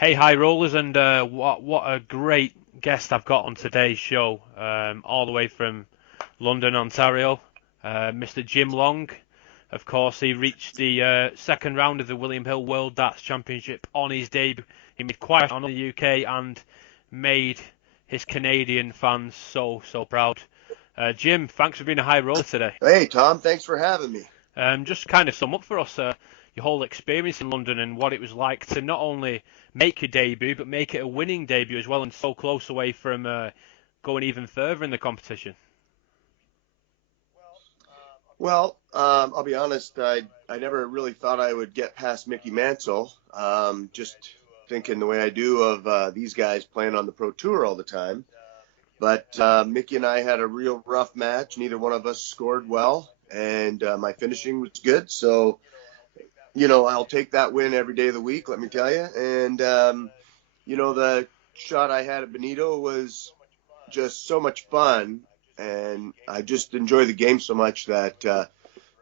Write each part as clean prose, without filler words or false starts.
Hey, high rollers, and what a great guest I've got on today's show, all the way from London, Ontario, Mr. Jim Long. Of course, he reached the second round of the William Hill World Darts Championship on his debut. He made quite on the UK and made his Canadian fans so proud. Jim, thanks for being a high roller today. Hey, Tom, thanks for having me. Just kind of sum up for us your whole experience in London and what it was like to not only make your debut, but make it a winning debut as well, and so close away from going even further in the competition. Well, I'll be honest, I never really thought I would get past Mickey Mansell. Just thinking the way I do of these guys playing on the Pro Tour all the time. But Mickey and I had a real rough match. Neither one of us scored well, and my finishing was good. So, I'll take that win every day of the week, let me tell you. And, the shot I had at Benito was just so much fun, and I just enjoy the game so much that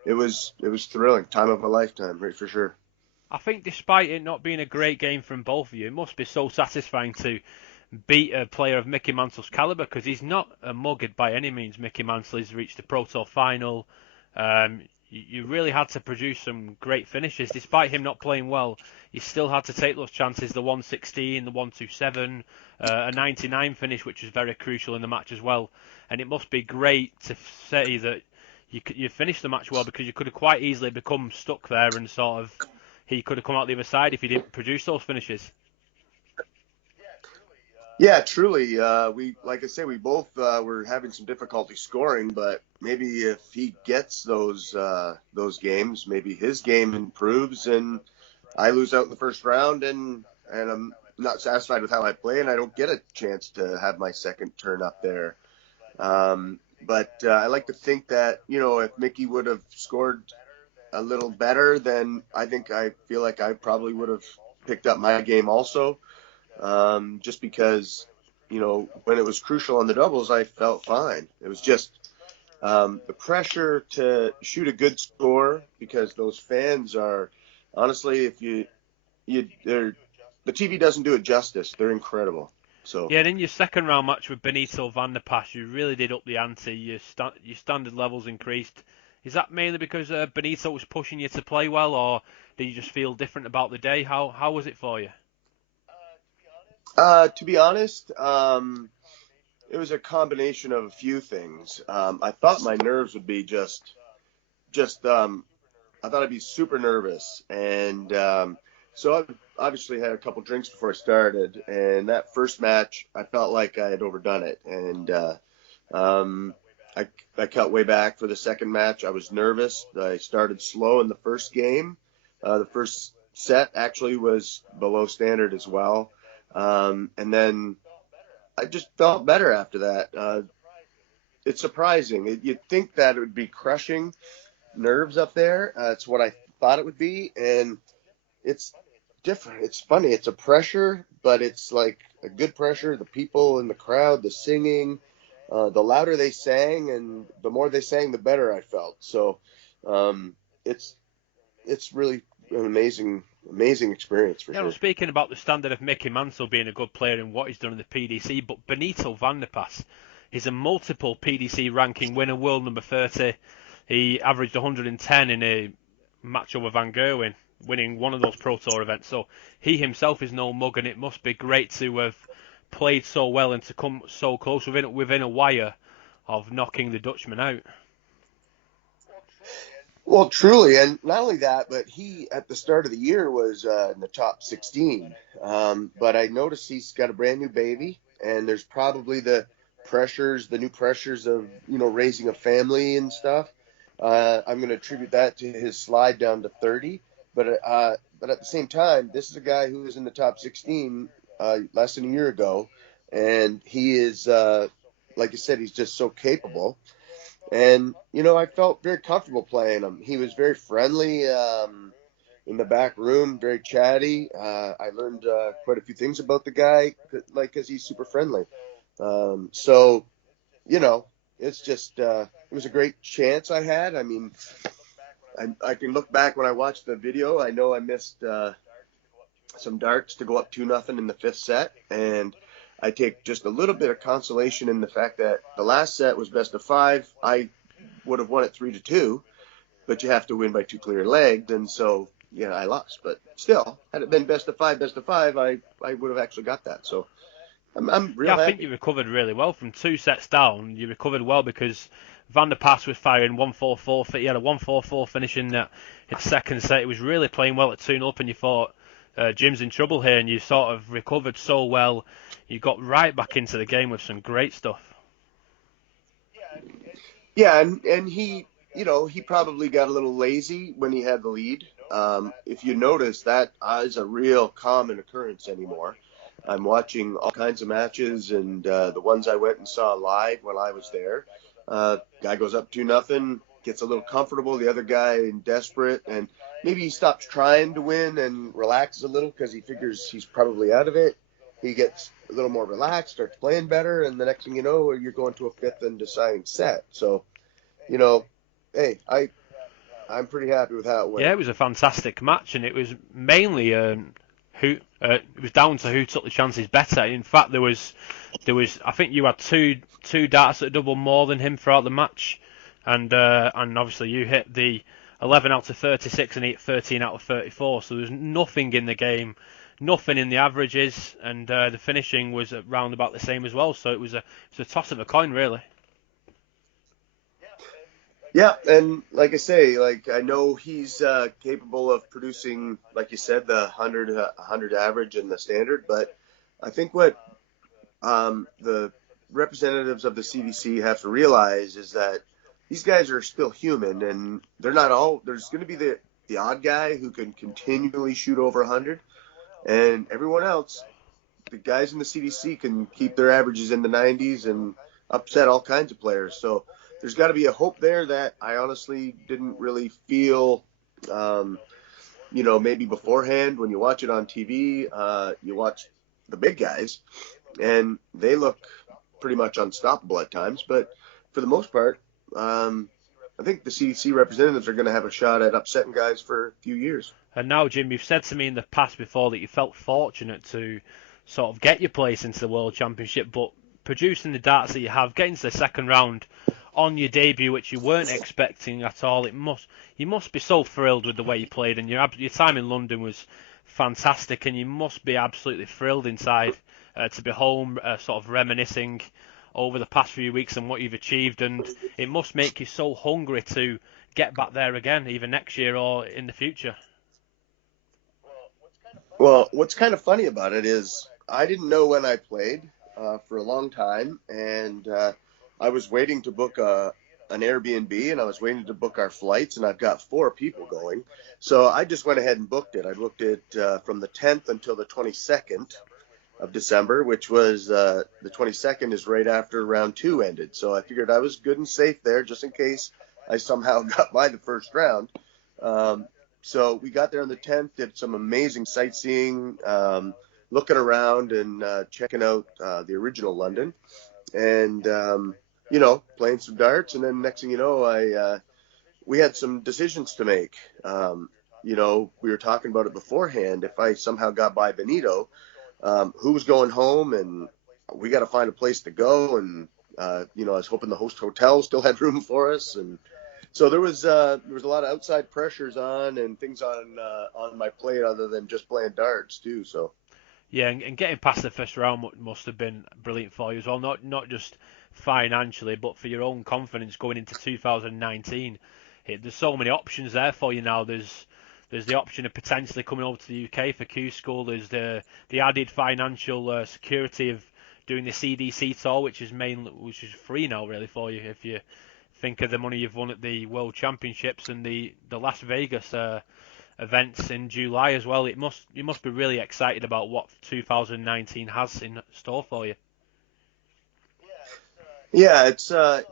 it was thrilling, time of a lifetime, right, for sure. I think despite it not being a great game from both of you, it must be so satisfying to beat a player of Mickey Mantle's caliber, because he's not a mugged by any means. Mickey Mantle has reached the Pro Tour final. You really had to produce some great finishes. Despite him not playing well, you still had to take those chances, the 116, the 127, a 99 finish, which was very crucial in the match as well. And it must be great to say that you finished the match well, because you could have quite easily become stuck there and sort of he could have come out the other side if he didn't produce those finishes. Yeah, truly. Like I say, we both were having some difficulty scoring, but maybe if he gets those games, maybe his game improves, and I lose out in the first round, and I'm not satisfied with how I play, and I don't get a chance to have my second turn up there. But I like to think that if Mickey would have scored a little better, then I feel like I probably would have picked up my game also. Just because, when it was crucial on the doubles, I felt fine. It was just the pressure to shoot a good score, because those fans are, honestly, if the TV doesn't do it justice. They're incredible. So Yeah, and in your second round match with Benito Van der Pas, you really did up the ante. Your standard levels increased. Is that mainly because Benito was pushing you to play well, or did you just feel different about the day? How was it for you? to be honest, it was a combination of a few things. I thought my nerves would be just I thought I'd be super nervous, and so I obviously had a couple drinks before I started. And that first match, I felt like I had overdone it, and um, I cut way back for the second match. I was nervous. I started slow in the first game. The first set actually was below standard as well, and then I just felt better after that. It's surprising. You'd think that it would be crushing nerves up there. It's what I thought it would be, and it's different. It's funny. It's a pressure, but it's like a good pressure. The people in the crowd, the singing, the louder they sang, and the more they sang, the better I felt. So um, it's it's really an amazing experience for Yeah, I'm sure. speaking about the standard of Mickey Mantle being a good player and what he's done in the PDC, but Benito Van der Pas is a multiple PDC ranking winner, world number 30. He averaged 110 in a match over Van Gerwen, winning one of those Pro Tour events. So he himself is no mug, and it must be great to have played so well and to come so close within a wire of knocking the Dutchman out. Well, truly, and not only that, but he at the start of the year was in the top 16. But I noticed he's got a brand new baby, and there's probably the new pressures of raising a family and stuff. I'm going to attribute that to his slide down to 30. But at the same time, this is a guy who was in the top 16 less than a year ago, and he is, like I said, he's just so capable. And I felt very comfortable playing him. He was very friendly in the back room, very chatty. I learned quite a few things about the guy, like, because he's super friendly. So you know, it's just it was a great chance I had. I mean, I can look back when I watched the video. I know I missed some darts to go up 2-0 in the fifth set, and I take just a little bit of consolation in the fact that the last set was best of five. I would have won it 3-2, but you have to win by two clear legged, and so I lost. But still, had it been best of five, I would have actually got that. So I'm real Yeah, I think happy. you recovered really well from 2 sets down. You recovered well because Van der Paas was firing 1-4-4. He had a 1-4-4 finish in the second set. He was really playing well at 2-0, and you thought Jim's in trouble here, and you sort of recovered so well. You got right back into the game with some great stuff. Yeah, and he probably got a little lazy when he had the lead. If you notice, that is a real common occurrence anymore. I'm watching all kinds of matches, and the ones I went and saw live when I was there. Guy goes up 2-0, gets a little comfortable. The other guy desperate, and maybe he stops trying to win and relaxes a little because he figures he's probably out of it. He gets a little more relaxed, starts playing better, and the next thing you know, you're going to a fifth and deciding set. So, hey, I'm pretty happy with how it went. Yeah, it was a fantastic match, and it was mainly it was down to who took the chances better. In fact, there was I think you had two darts at double more than him throughout the match, and obviously you hit the 11 out of 36 and he hit 13 out of 34. So there was nothing in the game, nothing in the averages, and the finishing was around about the same as well. So it was a toss of a coin, really. Yeah, and like I say, I know he's capable of producing, like you said, the 100 average and the standard, but I think what the representatives of the CDC have to realize is that these guys are still human, and they're not all. There's going to be the odd guy who can continually shoot over 100, and everyone else, the guys in the CDC can keep their averages in the 90s and upset all kinds of players. So there's got to be a hope there that I honestly didn't really feel, maybe beforehand when you watch it on TV, you watch the big guys, and they look pretty much unstoppable at times. But for the most part, I think the CDC representatives are going to have a shot at upsetting guys for a few years. And now, Jim, you've said to me in the past before that you felt fortunate to sort of get your place into the World Championship, but producing the darts that you have, getting to the second round on your debut, which you weren't expecting at all, you must be so thrilled with the way you played, and your time in London was fantastic, and you must be absolutely thrilled inside to be home, sort of reminiscing over the past few weeks and what you've achieved, and it must make you so hungry to get back there again, either next year or in the future. Well, what's kind of funny about it is I didn't know when I played for a long time, and I was waiting to book an Airbnb, and I was waiting to book our flights, and I've got 4 people going. So I just went ahead and booked it. I booked it from the 10th until the 22nd of December, which was the 22nd is right after round 2 ended. So I figured I was good and safe there just in case I somehow got by the first round. So we got there on the 10th, did some amazing sightseeing, looking around and checking out the original London, and playing some darts. And then next thing you know, we had some decisions to make. We were talking about it beforehand. If I somehow got by Benito, who was going home, and we got to find a place to go. And I was hoping the host hotel still had room for us, and so there was a lot of outside pressures on and things on my plate other than just playing darts too. So Yeah, and getting past the first round must have been brilliant for you as well. Not just financially, but for your own confidence going into 2019. There's so many options there for you now. There's the option of potentially coming over to the UK for Q School. There's the added financial security of doing the CDC tour, which is free now really for you if you think of the money you've won at the World Championships and the Las Vegas events in July as well. You must be really excited about what 2019 has in store for you. yeah, it's kind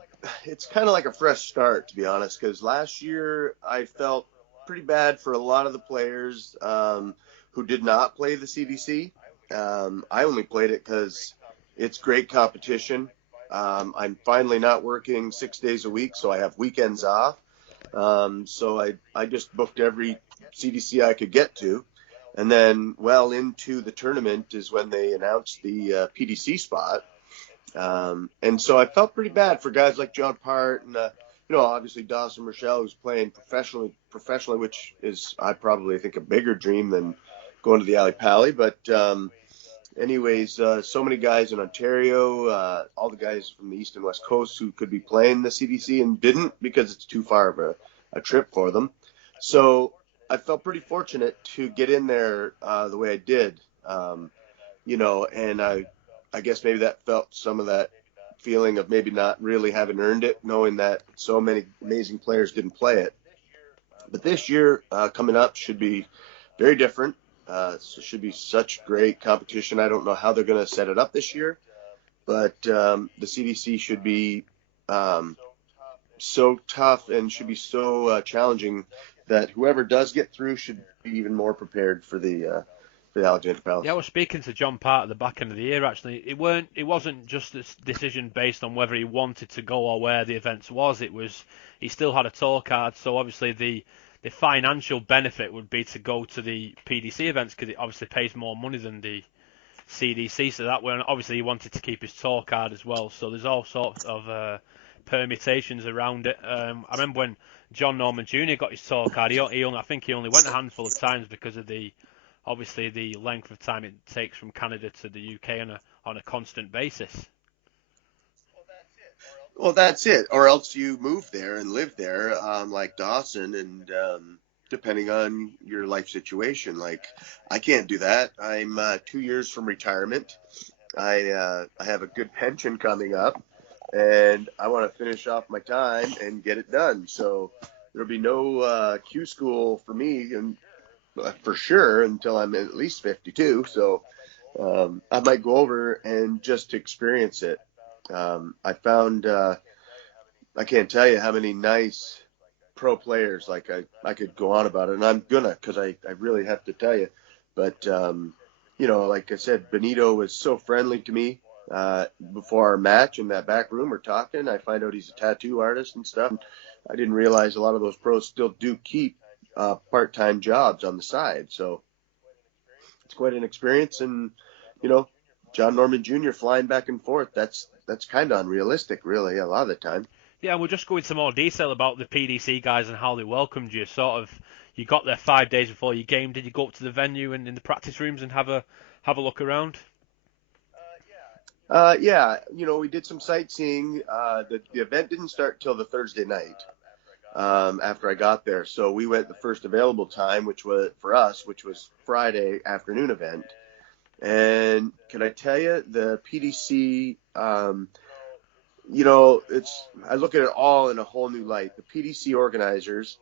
of like a fresh start, to be honest, because last year I felt pretty bad for a lot of the players who did not play the CDC. I only played it because it's great competition. I'm finally not working 6 days a week, so I have weekends off. So I just booked every CDC I could get to. And then well into the tournament is when they announced the PDC spot. And so I felt pretty bad for guys like John Part and obviously Dawson Rochelle, who's playing professionally, which is I probably think a bigger dream than going to the Alley Pally. But anyways, so many guys in Ontario, all the guys from the East and West Coast who could be playing the CDC and didn't because it's too far of a trip for them. So I felt pretty fortunate to get in there the way I did, and I guess maybe that felt some of that feeling of maybe not really having earned it, knowing that so many amazing players didn't play it. But this year coming up should be very different. So it should be such great competition. I don't know how they're going to set it up this year, but the CDC should be so tough and should be so challenging that whoever does get through should be even more prepared for the Alexandra Palace. Yeah, I was speaking to John Part at the back end of the year. Actually, it wasn't just a decision based on whether he wanted to go or where the events was. It was he still had a tour card, so obviously the financial benefit would be to go to the PDC events because it obviously pays more money than the CDC. So that way, obviously he wanted to keep his tour card as well. So there's all sorts of permutations around it. I remember when John Norman Jr. got his tour card. I think he only went a handful of times because of obviously the length of time it takes from Canada to the UK on a constant basis. Well, that's it. Or else you move there and live there, like Dawson, and depending on your life situation. Like, I can't do that. I'm 2 years from retirement. I have a good pension coming up, and I want to finish off my time and get it done. So there'll be no Q school for me, and for sure until I'm at least 52. So I might go over and just experience it. I found I can't tell you how many nice pro players. Like I could go on about it, and I'm gonna because I really have to tell you. But like I said, Benito was so friendly to me before our match in that back room. We're talking. I find out he's a tattoo artist and stuff. I didn't realize a lot of those pros still do keep part-time jobs on the side. So it's quite an experience, and John Norman Jr. flying back and forth. That's kind of unrealistic, really, a lot of the time. Yeah, we'll just go into more detail about the PDC guys and how they welcomed you. Sort of, you got there 5 days before your game. Did you go up to the venue and in the practice rooms and have a look around? Yeah, we did some sightseeing. The event didn't start till the Thursday night after I got there. So we went the first available time, which was for us, which was Friday afternoon event. And can I tell you, the PDC, I look at it all in a whole new light. The PDC organizers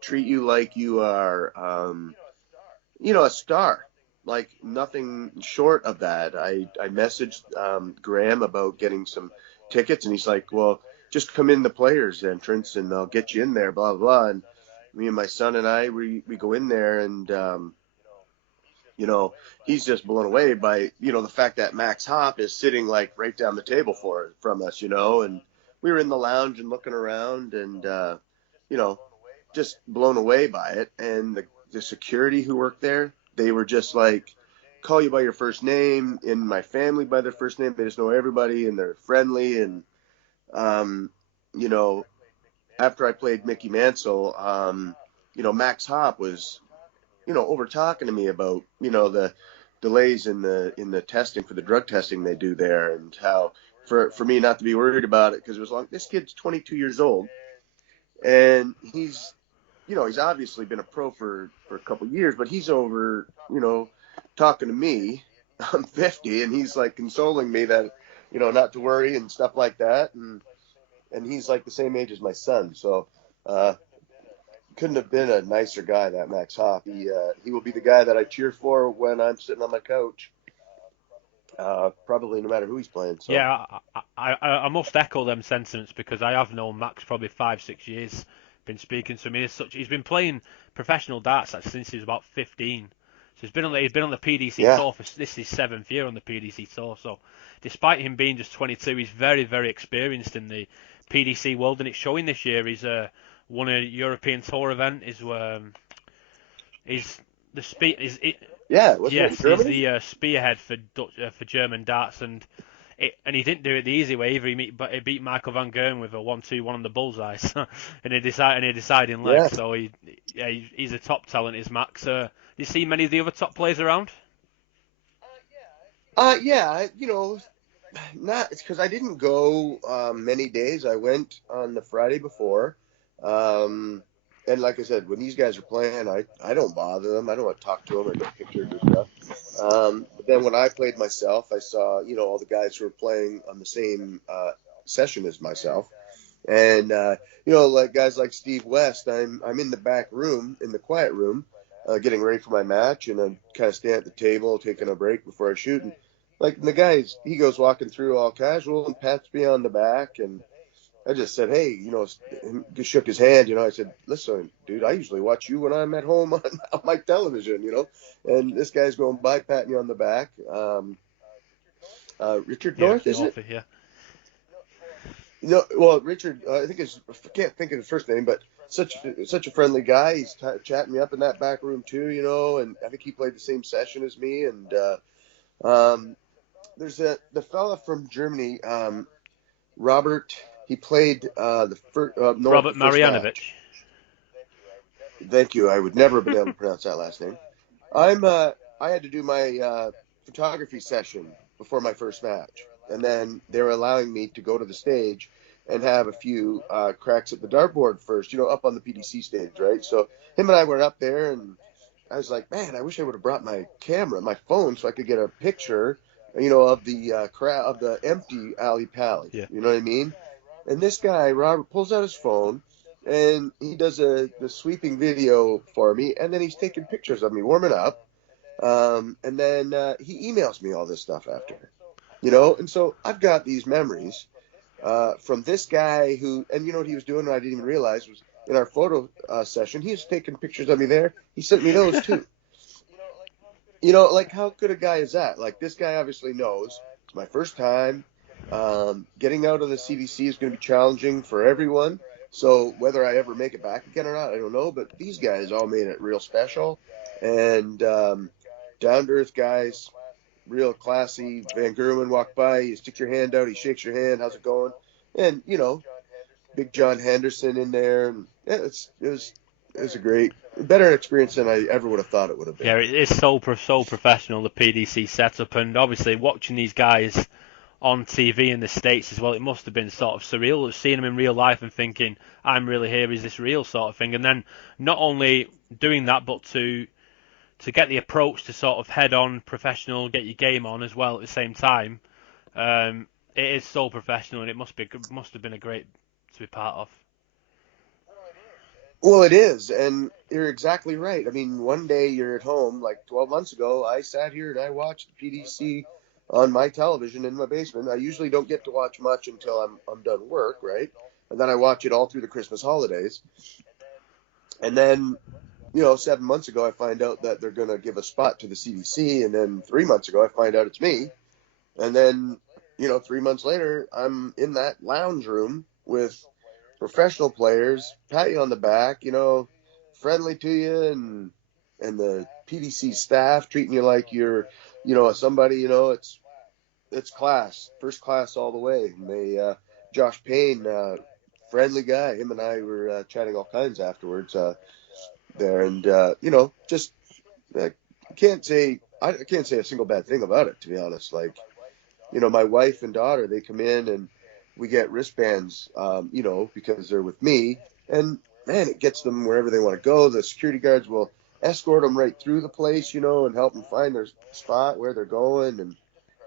treat you like you are, a star. Like nothing short of that. I messaged Graham about getting some tickets, and he's like, well, just come in the players entrance and they'll get you in there, blah, blah, blah. And me and my son and I, we go in there, and, he's just blown away by, the fact that Max Hopp is sitting like right down the table from us, and we were in the lounge and looking around and, just blown away by it. And the security who worked there, they were just like, call you by your first name, and my family by their first name. They just know everybody, and they're friendly. And, after I played Mickey Mansell, Max Hopp was, over talking to me about, the delays in the testing for the drug testing they do there, and how for me not to be worried about it because it was like, this kid's 22 years old, and he's obviously been a pro for a couple of years, but he's over, talking to me. I'm 50, and he's like consoling me that, not to worry and stuff like that. And he's like the same age as my son. So, couldn't have been a nicer guy, that Max Hopp. He will be the guy that I cheer for when I'm sitting on my couch. Probably no matter who he's playing. So. Yeah, I must echo them sentiments because I have known Max probably 5-6 years. Been speaking to him. He's been playing professional darts since he was about 15. So he's been on the PDC tour for this is his 7th year on the PDC tour. So despite him being just 22, he's very, very experienced in the PDC world, and it's showing this year. He's won a European Tour event. Is the speed is Yeah, wasn't it in Yes, he's Germany? the spearhead for for German darts, and he didn't do it the easy way either. But he beat Michael van Gerwen with a 1-2-1 on the bullseye, in a deciding leg. Yeah. So he's a top talent, is Max. You see many of the other top players around? Yeah, not it's because I didn't go many days. I went on the Friday before, um, and like I said, when these guys are playing, I don't bother them. I don't want to talk to them or get pictures or stuff. But then when I played myself, I saw all the guys who were playing on the same session as myself, and like guys like Steve West. I'm in the back room, in the quiet room, getting ready for my match, and I'm kind of standing at the table, taking a break before I shoot, and like the guy, he goes walking through all casual and pats me on the back, and I just said, hey, just shook his hand. I said, listen, dude, I usually watch you when I'm at home on my television. And this guy's going by, patting me on the back. Richard Yeah, North, is it? North, yeah. Well, Richard, I think I can't think of his first name, but such a friendly guy. He's chatting me up in that back room too, and I think he played the same session as me. And there's the fella from Germany, Robert. He played the first North the Robert first match. Marjanovic. Thank you. I would never have been able to pronounce that last name. I had to do my photography session before my first match, and then they were allowing me to go to the stage and have a few cracks at the dartboard first, up on the PDC stage, right? So him and I were up there, and I was like, man, I wish I would have brought my camera, my phone, so I could get a picture, of the crowd, of the empty alley pally. Yeah. You know what I mean? And this guy, Robert, pulls out his phone and he does the sweeping video for me, and then he's taking pictures of me warming up. And then he emails me all this stuff after, and so I've got these memories from this guy who, and you know what he was doing, I didn't even realize was in our photo session, he was taking pictures of me there. He sent me those too. Like how good a guy is that? Like this guy obviously knows it's my first time. Getting out of the CDC is going to be challenging for everyone. So whether I ever make it back again or not, I don't know. But these guys all made it real special, and down to earth guys, real classy. Van Gerwen walked by, you stick your hand out, he shakes your hand, how's it going? And Big John Henderson in there, and yeah, it was a great, better experience than I ever would have thought it would have Yeah, been. it is so professional, the PDC setup, and obviously watching these guys on TV in the States as well, it must have been sort of surreal seeing them in real life and thinking, I'm really here, is this real sort of thing? And then not only doing that, but to get the approach to sort of head on professional, get your game on as well at the same time. It is so professional, and it must have been a great to be part of. Well, it is, and you're exactly right. I mean, one day you're at home, like 12 months ago, I sat here and I watched the PDC on my television in my basement. I usually don't get to watch much until I'm done work, right? And then I watch it all through the Christmas holidays. And then, 7 months ago, I find out that they're going to give a spot to the CDC, and then 3 months ago, I find out it's me. And then, 3 months later, I'm in that lounge room with professional players, pat you on the back, friendly to you, and the PDC staff treating you like you're, somebody, it's class, first class all the way. And Josh Payne, friendly guy, him and I were chatting all kinds afterwards there, and just I I can't say a single bad thing about it, to be honest. Like, my wife and daughter, they come in and we get wristbands, because they're with me. And man, it gets them wherever they want to go. The security guards will escort them right through the place, and help them find their spot where they're going, and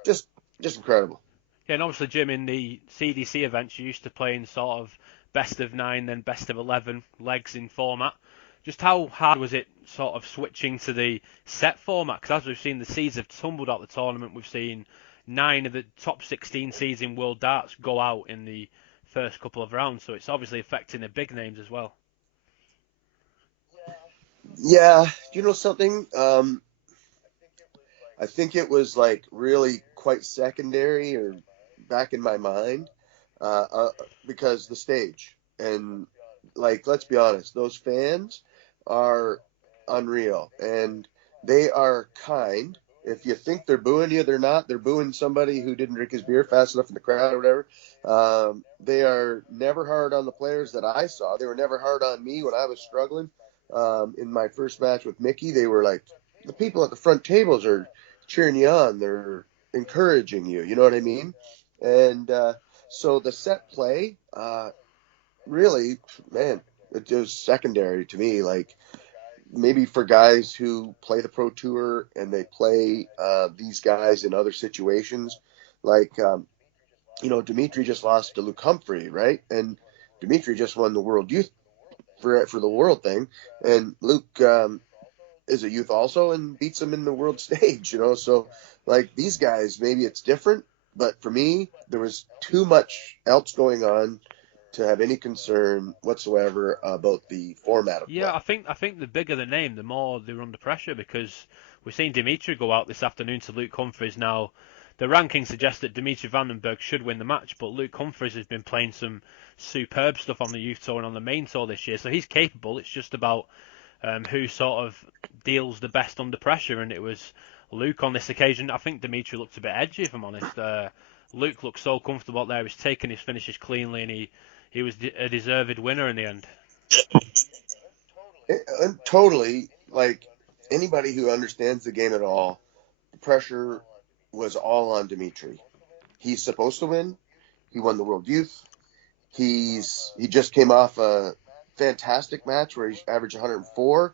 just just incredible. Yeah, and obviously, Jim, in the CDC events, you used to play in sort of best of 9, then best of 11 legs in format. Just how hard was it sort of switching to the set format? Because as we've seen, the seeds have tumbled out the tournament. We've seen 9 of the top 16 seeds in World Darts go out in the first couple of rounds, so it's obviously affecting the big names as well. Yeah, you know something? I think it was like really quite secondary or back in my mind, uh, uh, because the stage, and like let's be honest, those fans are unreal, and They are kind. If you think they're booing you, they're not. They're booing somebody who didn't drink his beer fast enough in the crowd or whatever. They are never hard on the players that I saw. They were never hard on me when I was struggling. In my first match with Mickey, they were like, the people at the front tables are cheering you on. They're encouraging you. You know what I mean? And so the set play, really, man, it was secondary to me. Like, maybe for guys who play the pro tour and they play these guys in other situations, like Dimitri just lost to Luke Humphrey, right? And Dimitri just won the World Youth for the World thing, and Luke is a youth also and beats him in the World stage, So like these guys, maybe it's different, but for me, there was too much else going on to have any concern whatsoever about the format of Yeah, play. I think the bigger the name, the more they're under pressure because we've seen Dimitri go out this afternoon to Luke Humphries. Now, the rankings suggest that Dimitri Vandenberg should win the match, but Luke Humphries has been playing some superb stuff on the youth tour and on the main tour this year, so he's capable. It's just about who sort of deals the best under pressure, and it was Luke on this occasion. I think Dimitri looked a bit edgy, if I'm honest. Luke looked so comfortable out there. He was taking his finishes cleanly, and he was a deserved winner in the end. Totally, like anybody who understands the game at all, the pressure was all on Dimitri. He's supposed to win. He won the World Youth. He just came off a fantastic match where he averaged 104.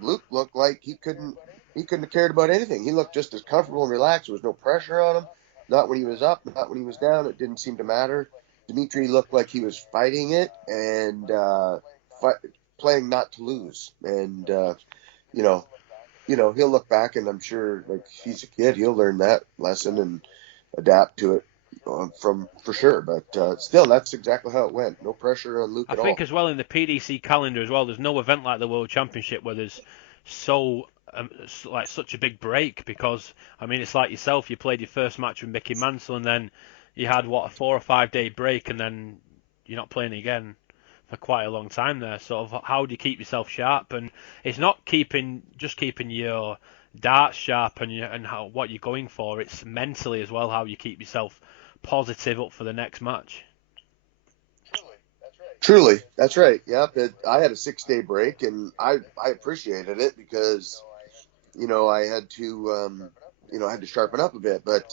Luke looked like he couldn't have cared about anything. He looked just as comfortable and relaxed. There was no pressure on him. Not when he was up, not when he was down. It didn't seem to matter. Dimitri looked like he was fighting it and playing not to lose. And you know, he'll look back and I'm sure, like, he's a kid, he'll learn that lesson and adapt to it from for sure. But still, that's exactly how it went. No pressure on Luke I at think all. as well in the PDC calendar as well, there's no event like the World Championship where there's so like such a big break because I mean it's like yourself, you played your first match with Mickey Mansell and then you had what a 4 or 5 day break and then you're not playing again for quite a long time there. Sort of how do you keep yourself sharp? And it's not keeping your darts sharp and how what you're going for. It's mentally as well how you keep yourself positive up for the next match. Truly, that's right. Yep. I had a 6 day break, and I appreciated it because I had to I had to sharpen up a bit. But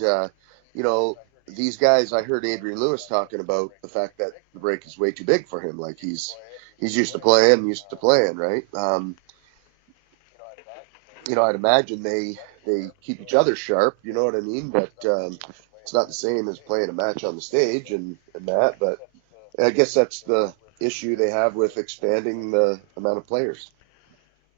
you know these guys, I heard Adrian Lewis talking about the fact that the break is way too big for him. Like he's used to playing, right? I'd imagine they keep each other sharp. You know what I mean? But it's not the same as playing a match on the stage and that. But I guess that's the issue they have with expanding the amount of players.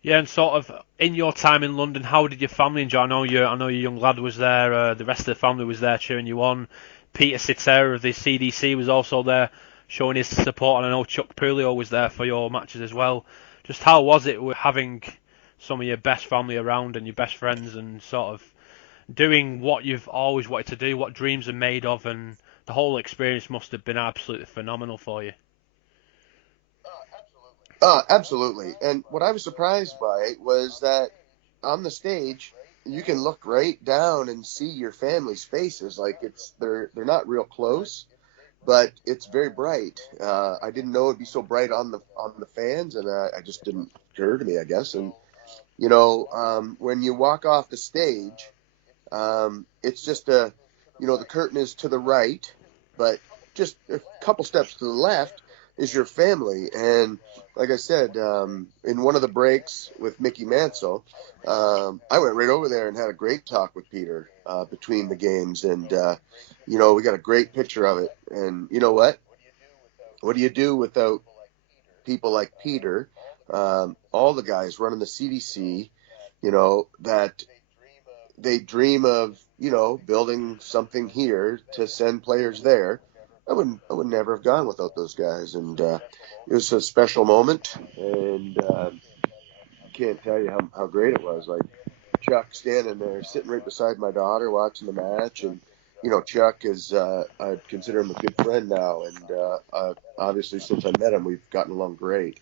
Yeah, and sort of in your time in London, how did your family enjoy? I know your young lad was there. The rest of the family was there cheering you on. Peter Cetera of the CDC was also there, showing his support, and I know Chuck Pulio was there for your matches as well. Just how was it with having some of your best family around and your best friends, and sort of doing what you've always wanted to do, what dreams are made of, and the whole experience must have been absolutely phenomenal for you. Absolutely. And what I was surprised by was that on the stage, you can look right down and see your family's faces. Like they're not real close, but it's very bright. I didn't know it'd be so bright on the fans, and I just didn't occur to me, I guess. And when you walk off the stage, it's just the curtain is to the right, but just a couple steps to the left is your family. And like I said, in one of the breaks with Mickey Mansell, I went right over there and had a great talk with Peter between the games. And, we got a great picture of it. And you know what? What do you do without people like Peter, all the guys running the CDC, that they dream of, building something here to send players there. I would never have gone without those guys, and it was a special moment, and can't tell you how great it was. Like Chuck standing there, sitting right beside my daughter, watching the match, and Chuck is I consider him a good friend now, and obviously since I met him, we've gotten along great,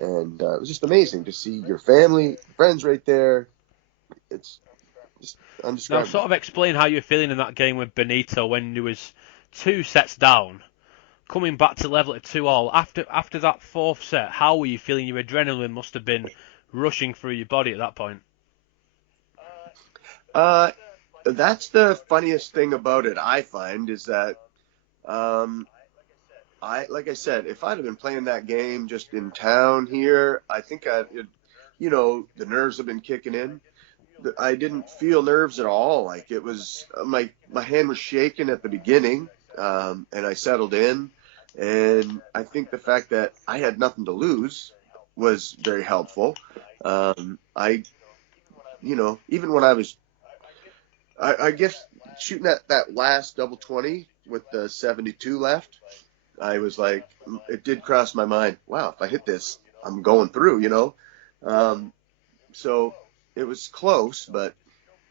and it was just amazing to see your family, friends right there, it's just Now, sort undescribable. of explain how you're feeling in that game with Benito when you was 2 sets down, coming back to level at 2-all. After that fourth set, how were you feeling? Your adrenaline must have been rushing through your body at that point. Uh, that's the funniest thing about it. I find is that um, like I said, if I'd have been playing that game just in town here, I think the nerves have been kicking in. I didn't feel nerves at all. Like it was my hand was shaking at the beginning, and I settled in. And I think the fact that I had nothing to lose was very helpful. I, even when I guess shooting at that last double 20 with the 72 left, I was like, it did cross my mind. Wow, if I hit this, I'm going through. Um, so it was close, but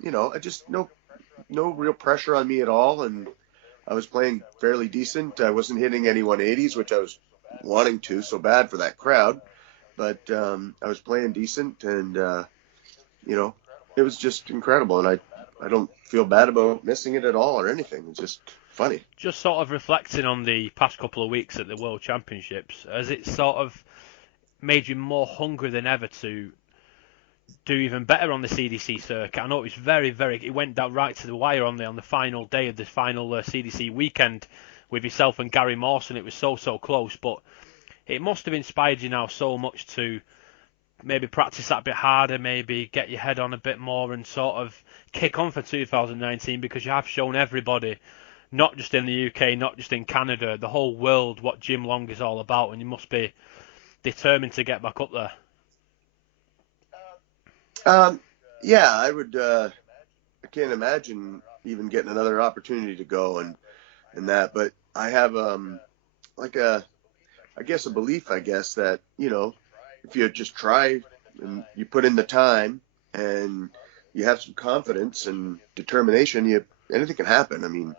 I just no real pressure on me at all, and I was playing fairly decent. I wasn't hitting any 180s, which I was wanting to so bad for that crowd, but I was playing decent, and you know, it was just incredible, and I don't feel bad about missing it at all or anything. It's just funny. Just sort of reflecting on the past couple of weeks at the World Championships, has it sort of made you more hungry than ever to do even better on the CDC circuit? I know it was it went down right to the wire on the final day of the final CDC weekend with yourself and Gary Mawson. It was so close, but it must have inspired you now so much to maybe practice that a bit harder, maybe get your head on a bit more and sort of kick on for 2019, because you have shown everybody, not just in the UK, not just in Canada, the whole world, what Jim Long is all about, and you must be determined to get back up there. Um, yeah, I would. I can't imagine even getting another opportunity to go and that, but I have like I guess a belief, I guess that if you just try and you put in the time and you have some confidence and determination, anything can happen. I mean,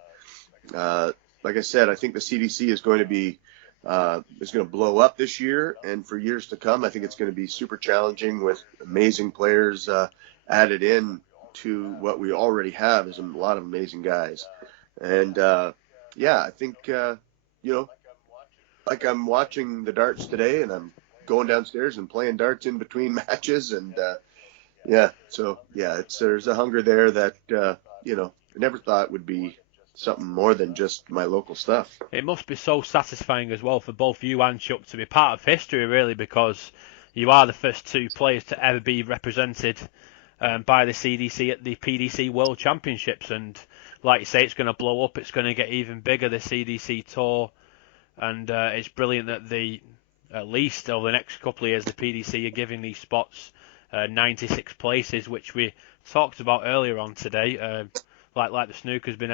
like I said, I think the CDC is going to blow up this year and for years to come. I think it's going to be super challenging with amazing players added in to what we already have is a lot of amazing guys. And yeah, I think like I'm watching the darts today, and I'm going downstairs and playing darts in between matches, and yeah, so yeah, there's a hunger there that I never thought would be something more than just my local stuff. It must be so satisfying as well for both you and Chuck to be part of history, really, because you are the first two players to ever be represented by the CDC at the PDC World Championships. And like you say, it's going to blow up. It's going to get even bigger, the CDC Tour. And it's brilliant that at least over the next couple of years, the PDC are giving these spots 96 places, which we talked about earlier on today. Like the snooker's been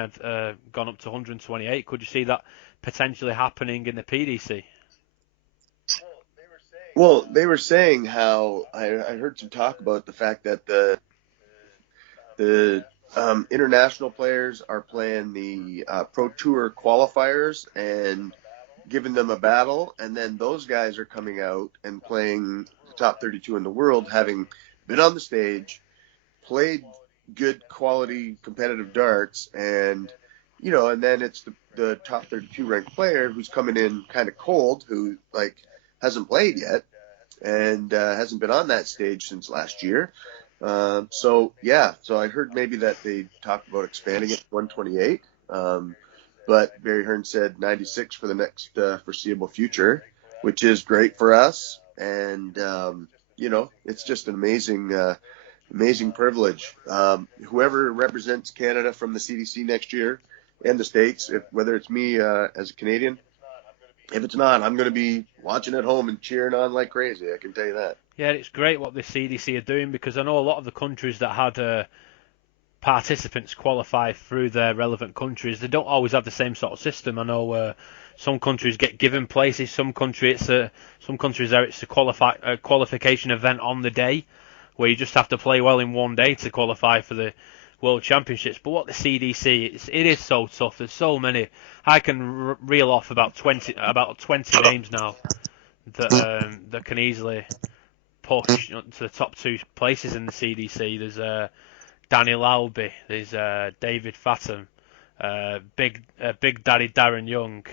gone up to 128. Could you see that potentially happening in the PDC? Well, they were saying how I heard some talk about the fact that the international players are playing the Pro Tour qualifiers and giving them a battle, and then those guys are coming out and playing the top 32 in the world, having been on the stage, played good quality competitive darts, and and then it's the top 32 ranked player who's coming in kind of cold, who like hasn't played yet and hasn't been on that stage since last year. So I heard maybe that they talked about expanding it to 128. But Barry Hearn said 96 for the next foreseeable future, which is great for us. And, it's just an amazing privilege. Whoever represents Canada from the CDC next year and the States, whether it's me as a Canadian, if it's not, I'm going to be watching at home and cheering on like crazy. I can tell you that. Yeah, it's great what the CDC are doing, because I know a lot of the countries that had participants qualify through their relevant countries, they don't always have the same sort of system. I know some countries get given places, some countries it's a qualification event on the day, where you just have to play well in one day to qualify for the World Championships. But what the CDC, it is so tough. There's so many. I can reel off about 20 names now that can easily push to the top two places in the CDC. There's Daniel Alby, there's David Fathom, Big Daddy Darren Young.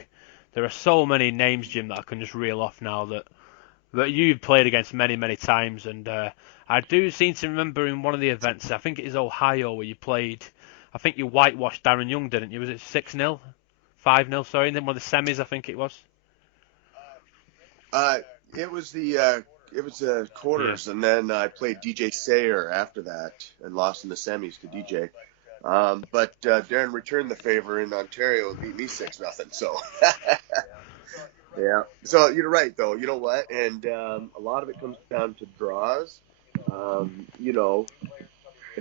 There are so many names, Jim, that I can just reel off now that you've played against many, many times. And I do seem to remember in one of the events, I think it is Ohio, where you played, I think you whitewashed Darren Young, didn't you? Was it 6-0? 5-0, sorry, and then one of the semis, I think it was. It was the quarters, and then I played DJ Sayer after that and lost in the semis to DJ. But Darren returned the favor in Ontario and beat me 6-0. So yeah. So you're right, though. You know what? And a lot of it comes down to draws. The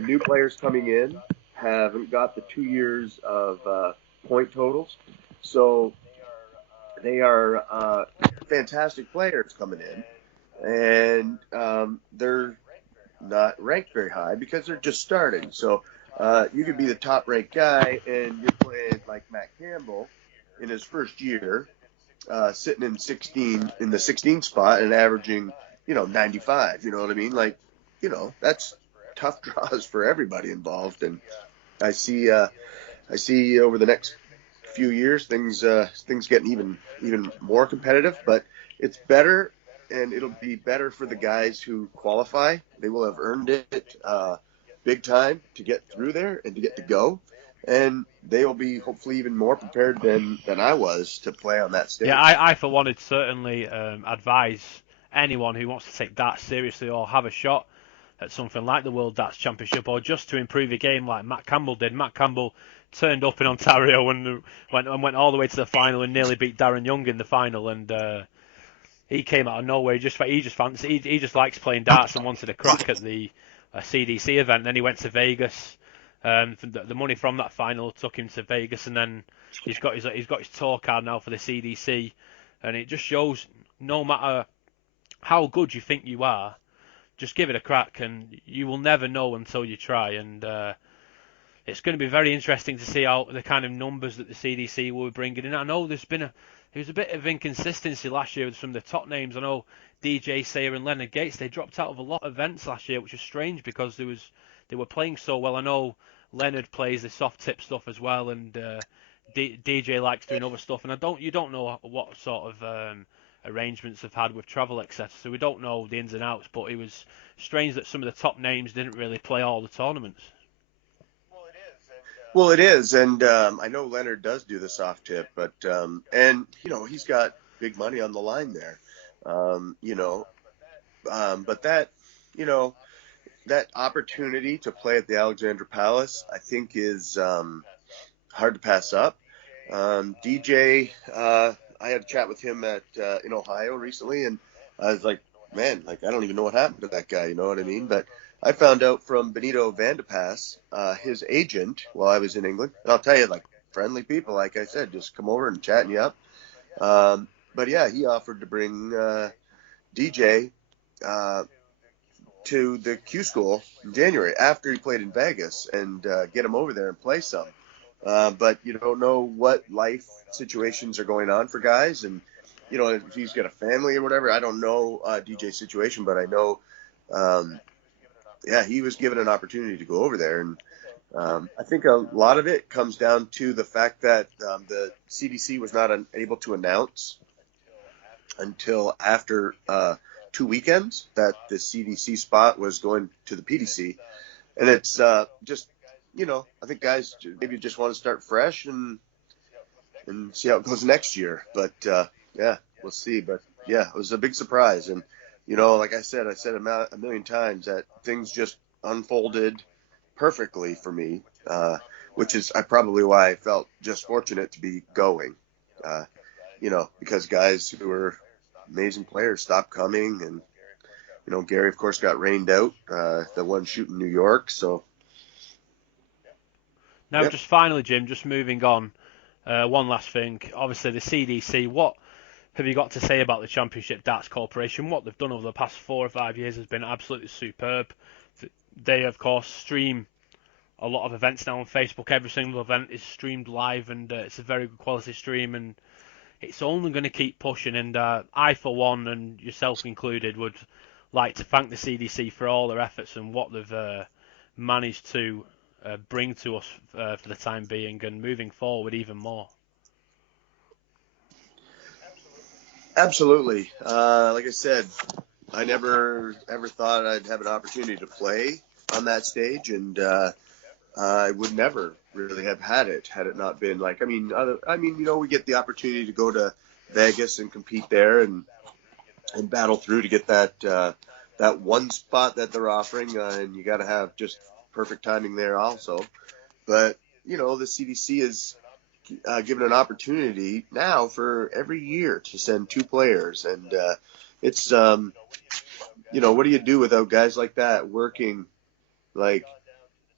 new players coming in haven't got the 2 years of point totals, so they are fantastic players coming in, and they're not ranked very high because they're just starting. So you could be the top ranked guy, and you're playing like Matt Campbell in his first year, sitting in the 16 spot and averaging 95. You know what I mean? Like, that's tough draws for everybody involved, and I see over the next few years things getting even more competitive, but it's better, and it'll be better for the guys who qualify. They will have earned it big time to get through there and to get to go, and they will be hopefully even more prepared than I was to play on that stage. Yeah, I for one would certainly advise anyone who wants to take darts seriously or have a shot at something like the World Darts Championship, or just to improve your game like Matt Campbell did. Matt Campbell turned up in Ontario and went all the way to the final and nearly beat Darren Young in the final, and he came out of nowhere. He just likes playing darts and wanted a crack at the CDC event. And then he went to Vegas. The money from that final took him to Vegas, and then he's got his tour card now for the CDC, and it just shows no matter how good you think you are, just give it a crack, and you will never know until you try. And it's going to be very interesting to see how the kind of numbers that the CDC will be bringing in. I know there was a bit of inconsistency last year with some of the top names. I know DJ Sayer and Leonard Gates, they dropped out of a lot of events last year, which was strange because they were playing so well. I know Leonard plays the soft tip stuff as well, and DJ likes doing other stuff. And you don't know what sort of arrangements have had with travel, etc. So we don't know the ins and outs. But it was strange that some of the top names didn't really play all the tournaments. Well, it is, and I know Leonard does do the soft tip, but he's got big money on the line there, but that opportunity to play at the Alexandra Palace, I think, is hard to pass up. DJ, I had a chat with him in Ohio recently, and I was like, man, like I don't even know what happened to that guy, you know what I mean? But I found out from Benito Van de Pas, his agent, while I was in England. And I'll tell you, like, friendly people, like I said, just come over and chatting you up. But yeah, he offered to bring DJ to the Q School in January after he played in Vegas and get him over there and play some. But you don't know what life situations are going on for guys, and if he's got a family or whatever. I don't know DJ's situation, but I know. He was given an opportunity to go over there, and I think a lot of it comes down to the fact that the CDC was not able to announce until after 2 weekends that the CDC spot was going to the PDC, and it's just I think guys maybe just want to start fresh and see how it goes next year. But we'll see. But yeah, it was a big surprise, and like I said a million times that things just unfolded perfectly for me, which is probably why I felt just fortunate to be going, because guys who were amazing players stopped coming, and Gary, of course, got rained out, the one shooting New York. So now, Just finally, Jim, just moving on, one last thing. Obviously, the CDC, what have you got to say about the Championship Darts Corporation? What they've done over the past 4 or 5 years has been absolutely superb. They, of course, stream a lot of events now on Facebook. Every single event is streamed live, and it's a very good quality stream, and it's only going to keep pushing. And I, for one, and yourself included, would like to thank the CDC for all their efforts and what they've managed to bring to us for the time being and moving forward even more. Absolutely. Like I said, I never ever thought I'd have an opportunity to play on that stage, and I would never really have had it not been like, we get the opportunity to go to Vegas and compete there and battle through to get that one spot that they're offering, and you got to have just perfect timing there also. But the CDC is given an opportunity now for every year to send 2 players, and it's what do you do without guys like that working? Like,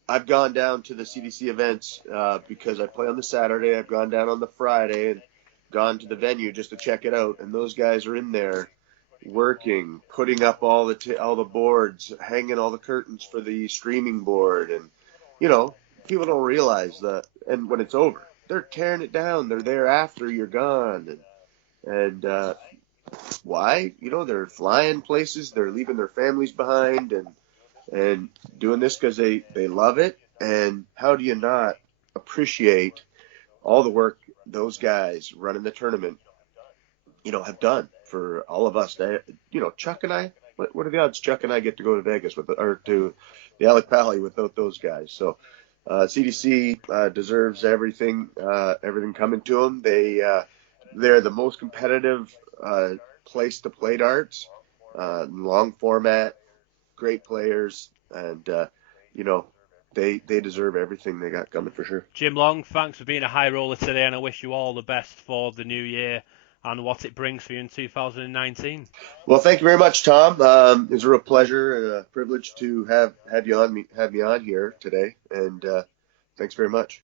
I've gone down to the CDC events because I play on the Saturday. I've gone down on the Friday and gone to the venue just to check it out, and those guys are in there working, putting up all the boards, hanging all the curtains for the streaming board, and people don't realize that. And when it's over, they're tearing it down. They're there after you're gone, and why? They're flying places. They're leaving their families behind, and doing this because they love it. And how do you not appreciate all the work those guys running the tournament have done for all of us? Chuck and I, what are the odds Chuck and I get to go to Vegas or to the Alec Pally without those guys? So CDC deserves everything coming to them. They're the most competitive place to play darts, long format, great players, and they deserve everything they got coming for sure. Jim Long, thanks for being a high roller today, and I wish you all the best for the new year and what it brings for you in 2019. Well, thank you very much, Tom. It was a real pleasure and a privilege to have me on here today, and thanks very much.